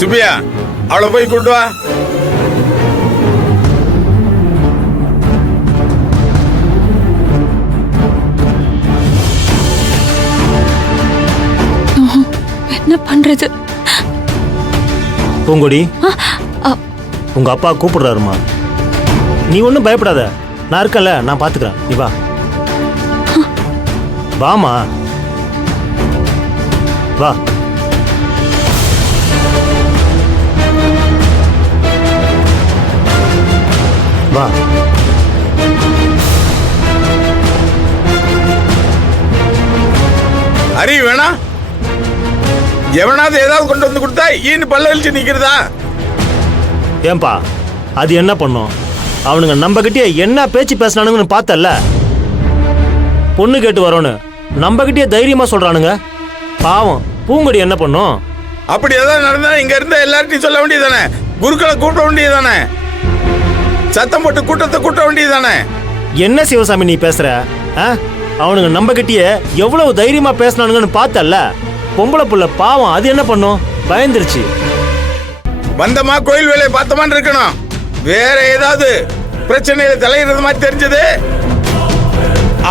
சுபியா, அவளை போய் கூட்டு வா. என்ன பண்றது? பூங்கொடி, உங்க அப்பா கூப்பிடுறாருமா. நீ ஒன்றும் பயப்படாத, நான் இருக்கல, நான் பாத்துக்கிறேன். நீ வா, வாமா, வா. வா. அறிவு வேணா? எவனாவது ஏதாவது கொண்டு வந்து கொடுத்தா ஈன்னு பல்ல இழிச்சு நிக்கிறதா? ஏன்பா, அது என்ன பண்ணும்? அவனுங்க நம்ம கிட்டே என்ன பேச்சு பேசினானுங்கன்னு பார்த்தல. பொண்ணு கேட்டு வரோன்னு நம்ம கிட்டே தைரியமா சொல்றானுங்க. பாவம் பூங்கொடி என்ன பண்ணும்? அப்படி ஏதாவது நடந்தா இங்க இருந்த எல்லார்ட்டையும் சொல்ல வேண்டியதானே? குருக்களை கூட்ட வேண்டியதானே? சத்தம் போட்டு கூட்டத்தை கூட்ட வேண்டியதானே? என்ன சிவசாமி நீ பேசுற? அவனுங்க நம்ம கிட்டே எவ்வளவு தைரியமா பேசினானுங்கன்னு பார்த்தல. பொம்பளை புள்ள பாவம், அது என்ன பண்ணும்? பயந்துருச்சு. வந்தமா கோயில் வேலையை பார்த்தமான்னு இருக்கணும். வேற ஏதாவது பிரச்சனையில தலையிடுறது மாதிரி தெரிஞ்சது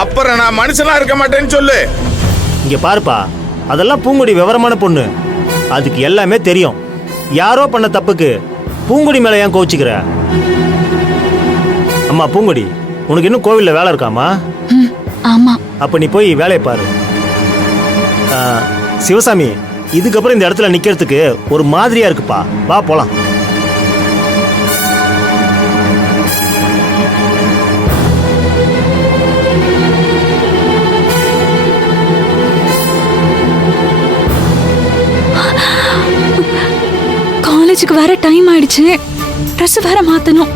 அப்புறம் நான் மனுஷனா இருக்க மாட்டேன்னு சொல்லு. இங்க பாருப்பா, அதெல்லாம் பூங்குடி விவரமான பொண்ணு, அதுக்கு எல்லாமே தெரியும். யாரோ பண்ண தப்புக்கு பூங்குடி மேல ஏன் கோச்சிக்கிற? அம்மா பூங்குடி, உனக்கு இன்னும் கோவில்ல வேலை இருக்காமா? ஆமா. அப்ப நீ போய் வேலையை பாரு. சிவசாமி, இதுக்கப்புறம் இந்த இடத்துல நிக்கிறதுக்கு ஒரு மாதிரியா இருக்குப்பா. வா போலாம். காலேஜுக்கு வேற டைம் ஆயிடுச்சு. ட்ரெஸ் வேற மாத்தணும்.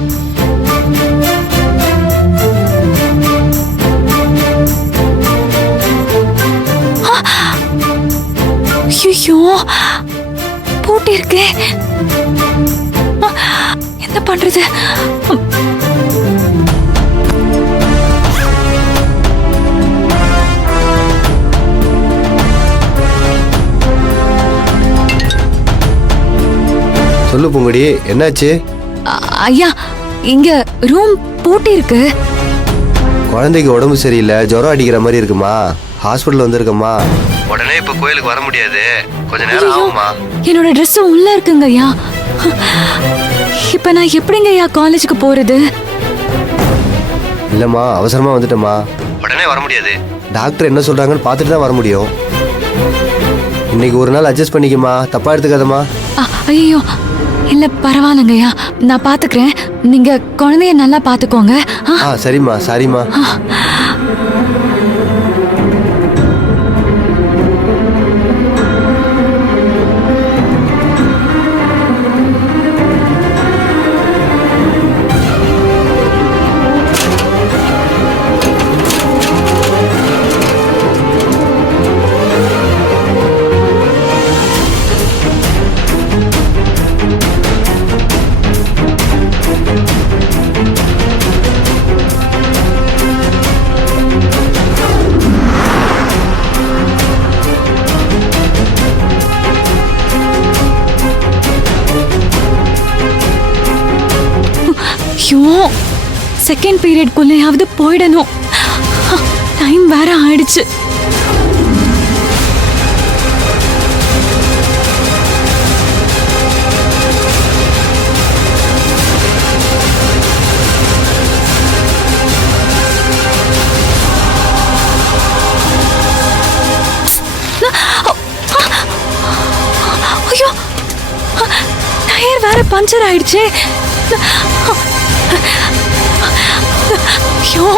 ஐயோ, போட்டி இருக்கே. என்ன பண்றது? சொல்லு பூங்குடி, என்னாச்சு? ஐயா, இங்க ரூம் பூட்டி இருக்கு. குழந்தைக்கு உடம்பு சரியில்லை, ஜுரம் அடிக்கிற மாதிரி இருக்குமா, ஹாஸ்பிட்டல் வந்திருக்கம்மா. உடனே இப்ப கோயிலுக்கு வர முடியாது, கொஞ்ச நேரம் ஆகுமா. என்னோட ட்ரெஸ் உள்ள இருக்குங்க ஐயா. இப்ப நான் எப்படிங்க ஐயா காலேஜுக்கு போறது? இல்லம்மா, அவசரமா வந்துட்டம்மா, உடனே வர முடியாது. டாக்டர் என்ன சொல்றாங்கன்னு பார்த்துட்டு தான் வர முடியும். இன்னைக்கு ஒரு நாள் அட்ஜஸ்ட் பண்ணிக்கமா, தப்பா எடுத்துக்காதம்மா. ஐயோ இல்ல, பரவாயில்லைங்க ஐயா, நான் பாத்துக்கிறேன். நீங்க குழந்தைய நல்லா பாத்துக்கோங்க. சரிம்மா, சரிம்மா. செகண்ட் பீரியட் குள்ளையாவது போயிடணும். டைம் வேற ஆயிடுச்சு. ஐயோ, டயர் வேற பஞ்சர் ஆயிடுச்சு. ஐயோ